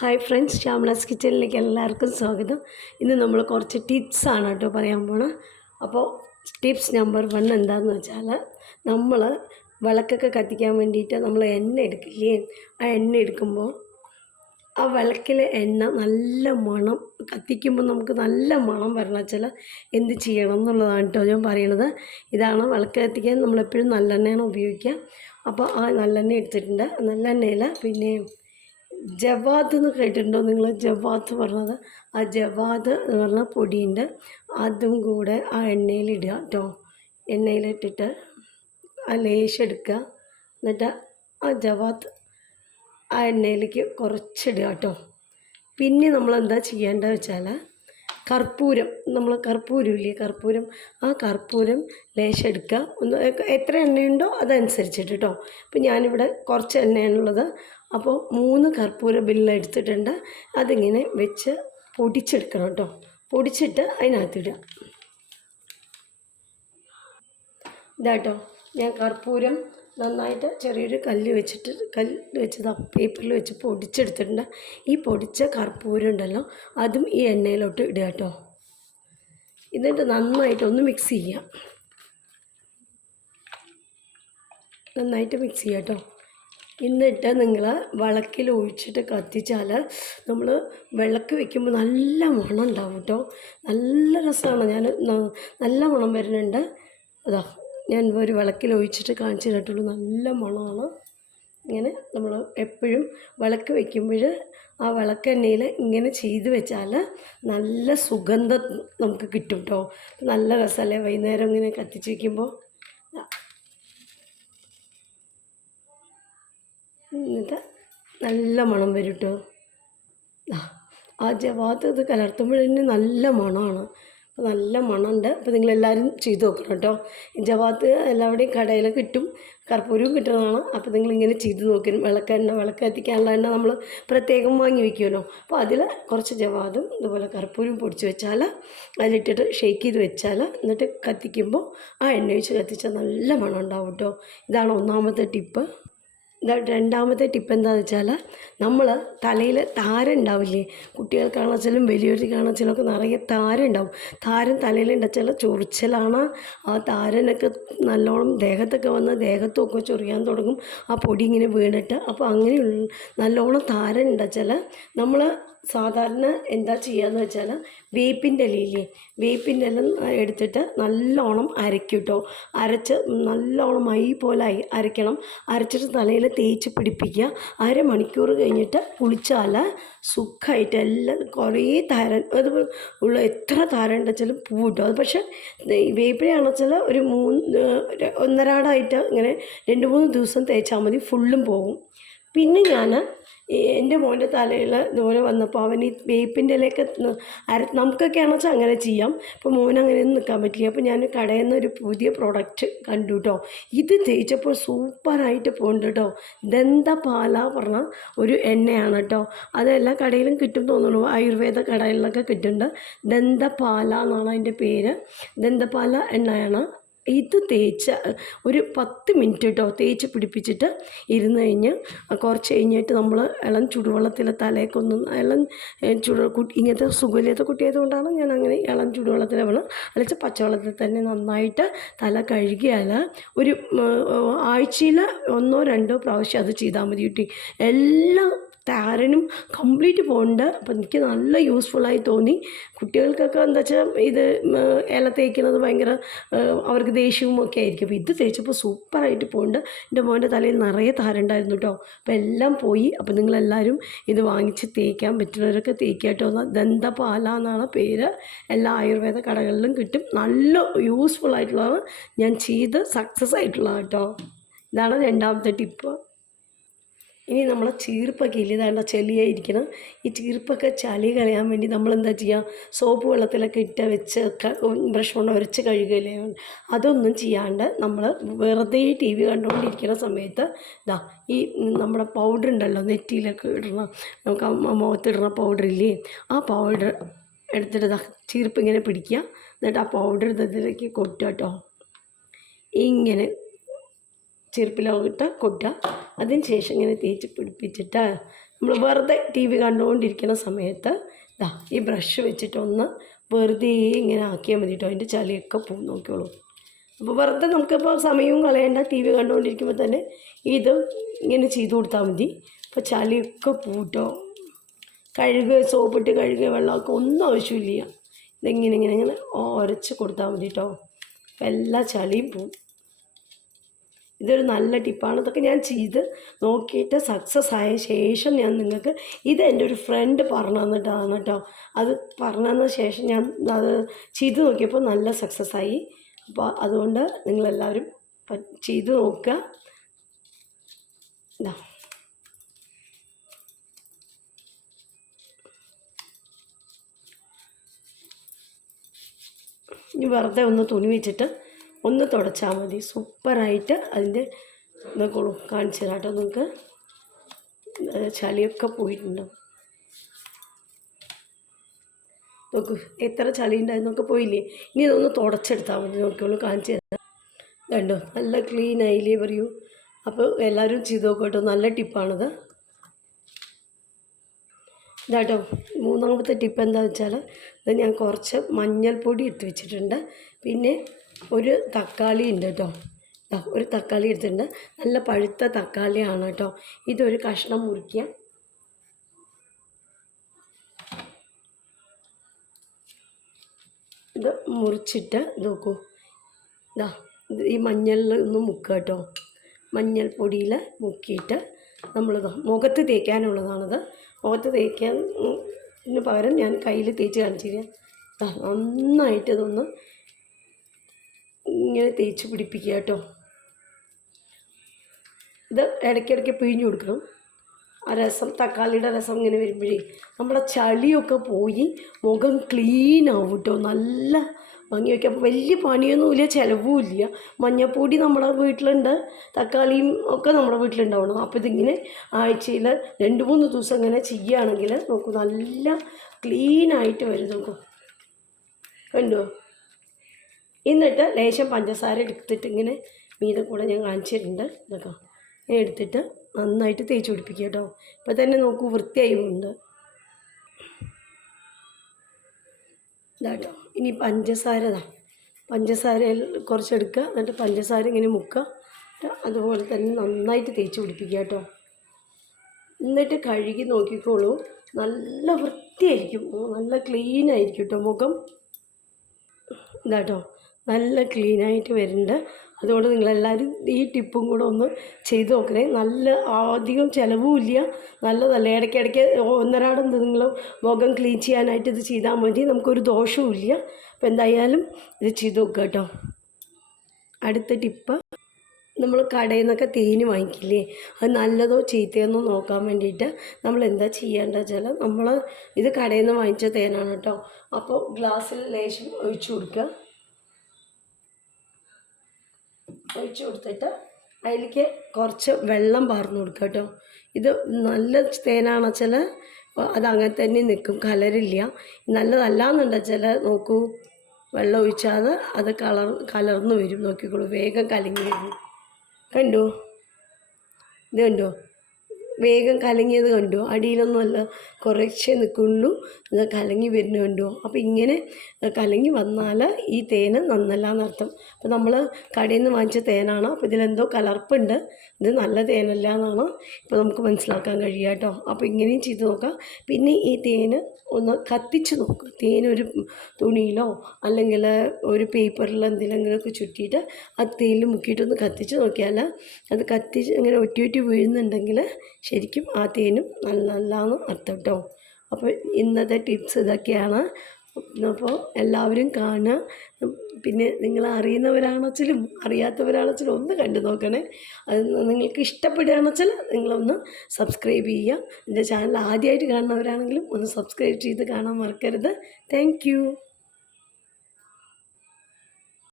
Hi friends, ശ്യാമളാസ് കിച്ചണിലേക്ക് എല്ലാവർക്കും സ്വാഗതം. ഇന്ന് നമ്മൾ കുറച്ച് ടിപ്സാണ് കേട്ടോ പറയാൻ പോണത്. അപ്പോൾ ടിപ്സ് നമ്പർ 1 എന്താണെന്ന് വെച്ചാൽ, നമ്മൾ വിളക്കൊക്കെ കത്തിക്കാൻ വേണ്ടിയിട്ട് നമ്മൾ എണ്ണ എടുക്കില്ലേ, ആ എണ്ണ എടുക്കുമ്പോൾ ആ വിളക്കിലെ എണ്ണ നല്ല മണം കത്തിക്കുമ്പോൾ നമുക്ക് നല്ല മണം വരണം വെച്ചാൽ എന്ത് ചെയ്യണം എന്നുള്ളതാണ് കേട്ടോ ഞാൻ പറയണത്. ഇതാണ് വിളക്ക് കത്തിക്കാൻ നമ്മളെപ്പോഴും നല്ലെണ്ണയാണ് ഉപയോഗിക്കുക. അപ്പോൾ ആ നല്ലെണ്ണ എടുത്തിട്ടുണ്ട്. നല്ലെണ്ണയിൽ പിന്നെ ജവാദ് എന്ന് കേട്ടിട്ടുണ്ടോ നിങ്ങൾ? ജവാദ് പറഞ്ഞത്, ആ ജവാദ് എന്ന് പറഞ്ഞ പൊടിയുണ്ട്. അതും കൂടെ ആ എണ്ണയിലിടുക കേട്ടോ. എണ്ണയിലിട്ടിട്ട് ആ ലേശം എടുക്കുക. എന്നിട്ട് ആ ജവാദ് ആ എണ്ണയിലേക്ക് കുറച്ചിടുക കേട്ടോ. പിന്നെ നമ്മളെന്താ ചെയ്യേണ്ടത് വെച്ചാൽ, കർപ്പൂരം, നമ്മൾ കർപ്പൂരമില്ലേ, കർപ്പൂരം, ആ കർപ്പൂരം ലേശം എടുക്കുക. ഒന്ന് എത്ര എണ്ണയുണ്ടോ അതനുസരിച്ചിട്ട് കേട്ടോ. ഇപ്പം ഞാനിവിടെ കുറച്ച് എണ്ണയാണുള്ളത്. അപ്പോൾ 3 കർപ്പൂര ബില്ല എടുത്തിട്ടുണ്ട്. അതിങ്ങനെ വെച്ച് പൊടിച്ചെടുക്കണം കേട്ടോ. പൊടിച്ചിട്ട് അതിനകത്തിടുക. ഇതാട്ടോ, ഞാൻ കർപ്പൂരം നന്നായിട്ട് ചെറിയൊരു കല്ല് വെച്ചത് പേപ്പറിൽ വെച്ച് പൊടിച്ചെടുത്തിട്ടുണ്ട്. ഈ പൊടിച്ച കർപ്പൂരം ഉണ്ടല്ലോ, അതും ഈ എണ്ണയിലോട്ട് ഇടുക കേട്ടോ. എന്നിട്ട് നന്നായിട്ടൊന്ന് മിക്സ് ചെയ്യുക. നന്നായിട്ട് മിക്സ് ചെയ്യുക കേട്ടോ. എന്നിട്ട് നിങ്ങൾ വിളക്കിൽ ഒഴിച്ചിട്ട് കത്തിച്ചാൽ, നമ്മൾ വിളക്ക് വയ്ക്കുമ്പോൾ നല്ല മണം ഉണ്ടാവും കേട്ടോ. നല്ല രസമാണ്. നല്ല മണം വരുന്നുണ്ട്. അതാ ഞാൻ ഒരു വിളക്കിൽ ഒഴിച്ചിട്ട് കാണിച്ചു തന്നിട്ടുള്ളൂ. നല്ല മണമാണ്. ഇങ്ങനെ നമ്മൾ എപ്പോഴും വിളക്ക് വയ്ക്കുമ്പോൾ ആ വിളക്കെണ്ണയിൽ ഇങ്ങനെ ചെയ്ത് വെച്ചാൽ നല്ല സുഗന്ധം നമുക്ക് കിട്ടും കേട്ടോ. നല്ല രസമല്ലേ വൈകുന്നേരം ഇങ്ങനെ കത്തിച്ച് വയ്ക്കുമ്പോൾ. എന്നിട്ട് നല്ല മണം വരും കേട്ടോ. ആ ജവാദ് ഇത് കലർത്തുമ്പോഴേ നല്ല മണമാണ്. അപ്പോൾ നല്ല മണമുണ്ട്. അപ്പോൾ നിങ്ങളെല്ലാവരും ചെയ്ത് നോക്കണം കേട്ടോ. ജവാദ് എല്ലാവരുടെയും കടയിൽ കിട്ടും, കർപ്പൂരവും കിട്ടുന്നതാണ്. അപ്പോൾ നിങ്ങളിങ്ങനെ ചെയ്ത് നോക്കണം. വിളക്ക് കത്തിക്കാനുള്ള എണ്ണ നമ്മൾ പ്രത്യേകം വാങ്ങി വയ്ക്കുമല്ലോ. അപ്പോൾ അതിൽ കുറച്ച് ജവാദും ഇതുപോലെ കർപ്പൂരവും പൊടിച്ച് വെച്ചാൽ, അതിലിട്ടിട്ട് ഷെയ്ക്ക് ചെയ്ത് വെച്ചാൽ, എന്നിട്ട് കത്തിക്കുമ്പോൾ ആ എണ്ണ ഒഴിച്ച് കത്തിച്ചാൽ നല്ല മണം ഉണ്ടാവും കേട്ടോ. ഇതാണ് ഒന്നാമത്തെ ടിപ്പ്. രണ്ടാമത്തെ ടിപ്പ് എന്താണെന്ന് വെച്ചാൽ, നമ്മൾ തലയിൽ താരം ഉണ്ടാവില്ലേ, കുട്ടികൾക്കാണെച്ചാലും വലിയവർക്കാണെച്ചാലും ഒക്കെ നിറയെ താരം ഉണ്ടാവും. താരം തലയിലുണ്ടെച്ചാൽ ചൊറിച്ചിലാണ്. ആ താരനൊക്കെ നല്ലോണം ദേഹത്തൊക്കെ വന്ന് ദേഹത്തൊക്കെ ചൊറിയാൻ തുടങ്ങും, ആ പൊടി ഇങ്ങനെ വീണിട്ട്. അപ്പോൾ അങ്ങനെയുള്ള നല്ലോണം താരം ഉണ്ടെച്ചാൽ നമ്മൾ സാധാരണ എന്താ ചെയ്യുകയെന്ന് വെച്ചാൽ, വേപ്പിൻ്റെ ഇലയില്ലേ, വേപ്പിൻ്റെ ഇല എടുത്തിട്ട് നല്ലോണം അരയ്ക്കും കേട്ടോ. അരച്ച് നല്ലോണം മൈ പോലെ അരയ്ക്കണം. അരച്ചിട്ട് തലയിൽ തേച്ച് പിടിപ്പിക്കുക. അരമണിക്കൂർ കഴിഞ്ഞിട്ട് കുളിച്ചാൽ സുഖമായിട്ട് എല്ലാം കുറേ താരൻ അത് ഉള്ള എത്ര താരൻ ഉണ്ടെച്ചാലും പോവും കേട്ടോ. അത് പക്ഷേ വേപ്പിലയാണെന്ന് വെച്ചാൽ ഒരു 1.5 ഇങ്ങനെ 2-3 ദിവസം തേച്ചാൽ മതി, ഫുള്ളും പോകും. പിന്നെ ഞാൻ എൻ്റെ മോൻ്റെ തലയിൽ ഇതുപോലെ വന്നപ്പോൾ അവൻ ഈ വേപ്പിൻ്റെ ഇലയൊക്കെ നമുക്കൊക്കെയാണെന്ന് വെച്ചാൽ അങ്ങനെ ചെയ്യാം. അപ്പോൾ മോൻ അങ്ങനെയൊന്നും നിൽക്കാൻ പറ്റില്ല. അപ്പോൾ ഞാൻ കടയിൽ നിന്ന് ഒരു പുതിയ പ്രോഡക്റ്റ് കണ്ടു കേട്ടോ. ഇത് തേച്ചപ്പോൾ സൂപ്പറായിട്ട് പോകുന്നുണ്ട് കേട്ടോ. ദന്തപാല പറഞ്ഞ ഒരു എണ്ണയാണ് കേട്ടോ. അതെല്ലാ കടയിലും കിട്ടും തോന്നുന്നു, ആയുർവേദ കടകളിലൊക്കെ കിട്ടുന്നുണ്ട്. ദന്തപാല എന്നാണ് അതിൻ്റെ പേര്. ദന്തപാല എണ്ണയാണ്. ഇത് തേച്ച് ഒരു 10 മിനിറ്റ് കേട്ടോ തേച്ച് പിടിപ്പിച്ചിട്ട് ഇരുന്ന് കഴിഞ്ഞ് കുറച്ച് കഴിഞ്ഞിട്ട് നമ്മൾ ഇളം ചുടുവെള്ളത്തിൽ തലയൊക്കൊന്നും ഇങ്ങനത്തെ സുഖമില്ലാത്ത കുട്ടിയായതുകൊണ്ടാണ് ഞാൻ അങ്ങനെ ഇളം ചുടുവെള്ളത്തിൽ വേണം, അല്ലെങ്കിൽ പച്ചവെള്ളത്തിൽ തന്നെ നന്നായിട്ട് തല കഴുകിയാൽ ഒരു ആഴ്ചയിൽ 1-2 പ്രാവശ്യം അത് ചെയ്താൽ മതി കുട്ടി. എല്ലാ താരനും കംപ്ലീറ്റ് പോകുന്നുണ്ട്. അപ്പോൾ എനിക്ക് നല്ല യൂസ്ഫുള്ളായി തോന്നി. കുട്ടികൾക്കൊക്കെ എന്താ വെച്ചാൽ ഇത് ഇല തേക്കുന്നത് ഭയങ്കര അവർക്ക് ദേഷ്യവും ഒക്കെ ആയിരിക്കും. അപ്പോൾ ഇത് തേച്ചപ്പോൾ സൂപ്പറായിട്ട് പോകുന്നുണ്ട്. എൻ്റെ മോൻ്റെ തലയിൽ നിറയെ താരണ്ടായിരുന്നു കേട്ടോ. അപ്പോൾ എല്ലാം പോയി. അപ്പോൾ നിങ്ങളെല്ലാവരും ഇത് വാങ്ങിച്ച് തേക്കാൻ പറ്റുന്നവരൊക്കെ തേക്കുക കേട്ടോ. ദന്തപാല എന്നാണ് പേര്. എല്ലാ ആയുർവേദ കടകളിലും കിട്ടും. നല്ല യൂസ്ഫുള്ളായിട്ടുള്ളതാണ്. ഞാൻ ചെയ്ത് സക്സസ് ആയിട്ടുള്ളതാണ് കേട്ടോ. ഇതാണ് രണ്ടാമത്തെ ടിപ്പ്. ഇനി നമ്മൾ ചീർപ്പൊക്കെ ഇല്ല, ഇതാണ്ട ചെളിയായിരിക്കണം. ഈ ചീർപ്പൊക്കെ ചളി കളയാൻ വേണ്ടി നമ്മളെന്താ ചെയ്യുക, സോപ്പ് വെള്ളത്തിലൊക്കെ ഇട്ട് വെച്ച് ബ്രഷ് കൊണ്ട് ഉരച്ച് കഴുകലേ. അതൊന്നും ചെയ്യാണ്ട് നമ്മൾ വെറുതെ TV കണ്ടുകൊണ്ടിരിക്കുന്ന സമയത്ത് ഈ നമ്മുടെ പൗഡർ ഉണ്ടല്ലോ, നെറ്റിയിലൊക്കെ ഇടണം, നമുക്ക് മുഖത്തിടുന്ന പൗഡറില്ലേ, ആ പൗഡർ എടുത്തിട്ട് ചീർപ്പ് ഇങ്ങനെ പിടിക്കുക. എന്നിട്ട് ആ പൗഡർ ഇതിലേക്ക് കൊട്ടുക കേട്ടോ. ഇങ്ങനെ ചെറുപ്പിലോട്ട് കൊട്ടുക. അതിന് ശേഷം ഇങ്ങനെ തേച്ച് പിടിപ്പിച്ചിട്ട് നമ്മൾ വെറുതെ ടി വി കണ്ടുകൊണ്ടിരിക്കുന്ന സമയത്ത് ദാ ഈ ബ്രഷ് വെച്ചിട്ടൊന്ന് വെറുതെ ഇങ്ങനെ ആക്കിയാൽ മതി കേട്ടോ, അതിൻ്റെ ചളിയൊക്കെ പോകും. നോക്കിയോളൂ. അപ്പോൾ വെറുതെ നമുക്കിപ്പോൾ സമയവും കളയേണ്ട, ടി വി കണ്ടുകൊണ്ടിരിക്കുമ്പോൾ തന്നെ ഇത് ഇങ്ങനെ ചെയ്ത് കൊടുത്താൽ മതി. അപ്പോൾ ചളിയൊക്കെ പൂട്ടോ, കഴുകുക, സോപ്പിട്ട് കഴുകുക, വെള്ളമൊക്കെ ഒന്നും ആവശ്യമില്ല. ഇതെങ്ങനെ ഇങ്ങനെ ഇങ്ങനെ ഉരച്ച് കൊടുത്താൽ മതി കേട്ടോ. അപ്പോൾ എല്ലാ ചളിയും പോവും. ഇതൊരു നല്ല ടിപ്പാണ്. ഇതൊക്കെ ഞാൻ ചെയ്ത് നോക്കിയിട്ട് സക്സസ് ആയ ശേഷം ഞാൻ നിങ്ങൾക്ക്, ഇത് എൻ്റെ ഒരു ഫ്രണ്ട് പറഞ്ഞു തന്നിട്ടാണ് കേട്ടോ. അത് പറഞ്ഞു തന്ന ശേഷം ഞാൻ അത് ചെയ്ത് നോക്കിയപ്പോൾ നല്ല സക്സസ് ആയി. അപ്പോൾ അതുകൊണ്ട് നിങ്ങളെല്ലാവരും ചെയ്ത് നോക്കുക. ഇതാ ഇനി വെറുതെ ഒന്ന് തുണി വെച്ചിട്ട് ഒന്ന് തുടച്ചാൽ മതി. സൂപ്പറായിട്ട് അതിൻ്റെ നോക്കോളൂ, കാണിച്ചു തരാം കേട്ടോ. നിങ്ങൾക്ക് ചളിയൊക്കെ പോയിട്ടുണ്ടാവും. നോക്കൂ എത്ര ചളി ഉണ്ടായിരുന്നൊക്കെ പോയില്ലേ. ഇനി ഇതൊന്ന് തുടച്ചെടുത്താൽ മതി. നോക്കിയോളൂ, കാണിച്ചു തരാം. കണ്ടോ നല്ല ക്ലീൻ ആയില്ലേ പറയൂ. അപ്പോൾ എല്ലാവരും ചെയ്ത് നോക്കൂ കേട്ടോ, നല്ല ടിപ്പാണിത്. ഇതാട്ടോ മൂന്നാമത്തെ ടിപ്പ് എന്താണെന്ന് വെച്ചാൽ, ഇത് ഞാൻ കുറച്ച് മഞ്ഞൾപ്പൊടി എടുത്ത് വെച്ചിട്ടുണ്ട്. പിന്നെ ഒരു തക്കാളി ഉണ്ട് കേട്ടോ. ഒരു തക്കാളി എടുത്തിട്ടുണ്ട്, നല്ല പഴുത്ത തക്കാളിയാണ് കേട്ടോ. ഇതൊരു കഷ്ണം മുറിക്കുക. ഇത് മുറിച്ചിട്ട് നോക്കൂ, ഇതാ ഈ മഞ്ഞളിൽ ഒന്ന് മുക്കുക കേട്ടോ. മഞ്ഞൾപ്പൊടിയിൽ മുക്കിയിട്ട് നമ്മളിത് മുഖത്ത് തേക്കാനുള്ളതാണിത്. മുഖത്ത് തേക്കാന് പകരം ഞാൻ കയ്യിൽ തേച്ച് കാണിച്ചിരിക്കാം. നന്നായിട്ട് ഇതൊന്ന് ഇങ്ങനെ തേച്ച് പിടിപ്പിക്കുക കേട്ടോ. ഇത് ഇടയ്ക്കിടയ്ക്ക് പിഴിഞ്ഞു കൊടുക്കണം. ആ രസം, തക്കാളിയുടെ രസം ഇങ്ങനെ വരുമ്പോഴേ നമ്മുടെ ചളിയൊക്കെ പോയി മുഖം ക്ലീൻ ആവും കേട്ടോ. നല്ല ഭംഗി വയ്ക്കുക. അപ്പോൾ വലിയ പണിയൊന്നുമില്ല, ചിലവുമില്ല. മഞ്ഞൾപ്പൊടി നമ്മുടെ വീട്ടിലുണ്ട്, തക്കാളിയും ഒക്കെ നമ്മുടെ വീട്ടിലുണ്ടാവണം. അപ്പോൾ ഇതിങ്ങനെ ആഴ്ചയിൽ 2-3 ദിവസം ഇങ്ങനെ ചെയ്യുകയാണെങ്കിൽ നോക്കൂ, നല്ല ക്ലീനായിട്ട് വരും. നോക്കൂ, കണ്ടോ. എന്നിട്ട് ലേശം പഞ്ചസാര എടുത്തിട്ട് ഇങ്ങനെ മീതെ കൂടെ ഞാൻ കാണിച്ചിട്ടുണ്ട്. ഇതൊക്കെ ഇങ്ങനെ എടുത്തിട്ട് നന്നായിട്ട് തേച്ച് പിടിപ്പിക്കുക കേട്ടോ. ഇപ്പോൾ തന്നെ നോക്കൂ, വൃത്തിയായിട്ടുണ്ട് ഇതാട്ടോ. ഇനി പഞ്ചസാര കുറച്ചെടുക്കുക, എന്നിട്ട് പഞ്ചസാര ഇങ്ങനെ മുക്കുക. അതുപോലെ തന്നെ നന്നായിട്ട് തേച്ച് പിടിപ്പിക്കുക കേട്ടോ. എന്നിട്ട് കഴുകി നോക്കിക്കോളൂ, നല്ല വൃത്തിയായിരിക്കും, നല്ല ക്ലീനായിരിക്കും കേട്ടോ മുഖം. ഇതാട്ടോ നല്ല ക്ലീനായിട്ട് വരുന്നുണ്ട്. അതുകൊണ്ട് നിങ്ങളെല്ലാവരും ഈ ടിപ്പും കൂടെ ഒന്ന് ചെയ്ത് നോക്കണേ. നല്ല അധികം ചിലവുമില്ല, നല്ലതല്ല. ഇടയ്ക്കിടയ്ക്ക് ഒന്നരാടം നിങ്ങൾ മുഖം ക്ലീൻ ചെയ്യാനായിട്ട് ഇത് ചെയ്താൽ മതി, നമുക്കൊരു ദോഷവുമില്ല. അപ്പോൾ എന്തായാലും ഇത് ചെയ്ത് നോക്കുക കേട്ടോ. അടുത്ത ടിപ്പ്, നമ്മൾ കടയിൽ നിന്നൊക്കെ തേന് വാങ്ങിക്കില്ലേ, അത് നല്ലതോ ചീത്തയെന്നോ നോക്കാൻ വേണ്ടിയിട്ട് നമ്മൾ എന്താ ചെയ്യേണ്ടത് വെച്ചാൽ, നമ്മൾ ഇത് കടയിൽ നിന്ന് വാങ്ങിച്ച തേനാണ് കേട്ടോ. അപ്പോൾ ഗ്ലാസ്സിൽ ലേശം ഒഴിച്ചു കൊടുക്കുക. ഒഴിച്ചു കൊടുത്തിട്ട് അതിലേക്ക് കുറച്ച് വെള്ളം പാർന്ന് കൊടുക്കുക കേട്ടോ. ഇത് നല്ല തേനാണെന്ന് വെച്ചാൽ അതങ്ങനെ തന്നെ നിൽക്കും, കലരില്ല. നല്ലതല്ല എന്നുണ്ടെച്ചാൽ നോക്കൂ, വെള്ളം ഒഴിച്ചാൽ അത് കലർന്ന് വരും. നോക്കിക്കോളൂ, വേഗം കലങ്ങി വരും. കണ്ടോ, ഇത് കണ്ടോ, വേഗം കലങ്ങിയത് കണ്ടോ. അടിയിലൊന്നുമല്ല, കുറച്ചേ നിൽക്കുള്ളൂ, ഇത് കലങ്ങി വരുന്ന കണ്ടോ. അപ്പോൾ ഇങ്ങനെ കലങ്ങി വന്നാൽ ഈ തേന് നന്നല്ല എന്നർത്ഥം. അപ്പോൾ നമ്മൾ കടയിൽ നിന്ന് വാങ്ങിച്ച തേനാണ്, അപ്പോൾ ഇതിലെന്തോ കലർപ്പുണ്ട്, ഇത് നല്ല തേനല്ല എന്നാണ് ഇപ്പോൾ നമുക്ക് മനസ്സിലാക്കാൻ കഴിയുക കേട്ടോ. അപ്പോൾ ഇങ്ങനെയും ചെയ്ത് നോക്കാം. പിന്നെ ഈ തേന് ഒന്ന് കത്തിച്ച് നോക്കുക. തേനൊരു തുണിയിലോ അല്ലെങ്കിൽ ഒരു പേപ്പറിൽ എന്തെങ്കിലുമൊക്കെ ചുറ്റിയിട്ട് ആ തേനിൽ മുക്കിയിട്ടൊന്ന് കത്തിച്ച് നോക്കിയാൽ അത് കത്തിച്ച് ഇങ്ങനെ ഒറ്റി വീഴുന്നുണ്ടെങ്കിൽ ശരിക്കും ആ തേനും നല്ലതാണെന്ന് അർത്ഥം കേട്ടോ. അപ്പോൾ ഇന്നത്തെ ടിപ്സ് ഇതൊക്കെയാണ്. അപ്പോൾ എല്ലാവരും കാണുക. പിന്നെ നിങ്ങൾ അറിയുന്നവരാണെങ്കിലും അറിയാത്തവരാണെങ്കിലും ഒന്ന് കണ്ടു നോക്കണേ. അത് നിങ്ങൾക്ക് ഇഷ്ടപ്പെടുകയാണെന്ന് വെച്ചാൽ നിങ്ങളൊന്ന് സബ്സ്ക്രൈബ് ചെയ്യുക. എൻ്റെ ചാനൽ ആദ്യമായിട്ട് കാണുന്നവരാണെങ്കിലും ഒന്ന് സബ്സ്ക്രൈബ് ചെയ്ത് കാണാൻ മറക്കരുത്. താങ്ക്